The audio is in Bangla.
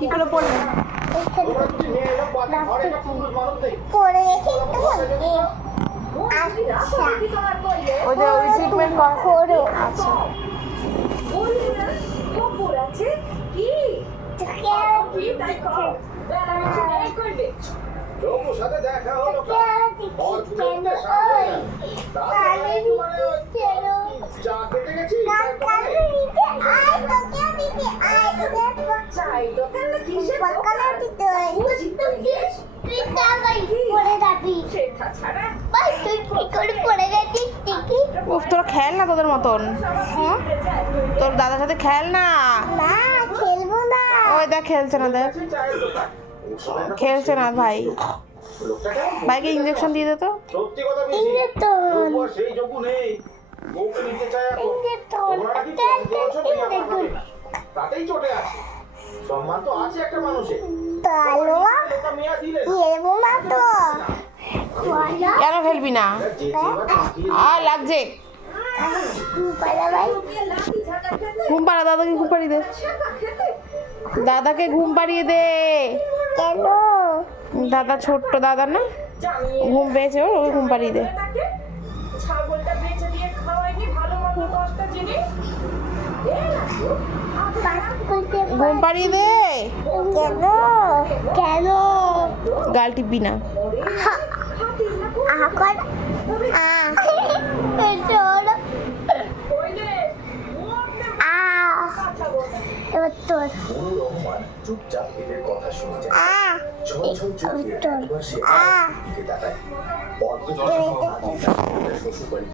কি করে পড়লেন? পড়ে গেছে একটু আচ্ছা ওই যে ওই ট্রিটমেন্ট করো। আচ্ছা সাথে দেখা হলো চা খেতে গেছি উফ, তোরা খেল না তোদের মতন। হ্যাঁ তোর দাদার সাথে খেল না। না খেলবো না ওই দেখ খেলছে না, দেখ খেলছে না ভাই। ভাইকে ইঞ্জেকশন দিয়ে দে তো। সত্যি কথা সেই যোগ্য নেই বউকে নিতে চায় তাতেই চটে আছে। সম্মান তো আছে একটা মানুষের। কেন খেলবি না? আর লাগছে। ঘুম পাড়া, দাদাকে ঘুম পাড়িয়ে দে। দাদাকে ঘুম পাড়িয়ে দে। কেন দাদা ছোট্ট দাদা না, ঘুম পেয়েছে ওর, ওকে ঘুম পাড়িয়ে দে। ঘুম পাড়িয়ে দে। কেন কেন গাল টিপবি না। এখন এবার তোর চুপচাপ এদের কথা শুনে যায় তোর শ্বশুর বাড়ি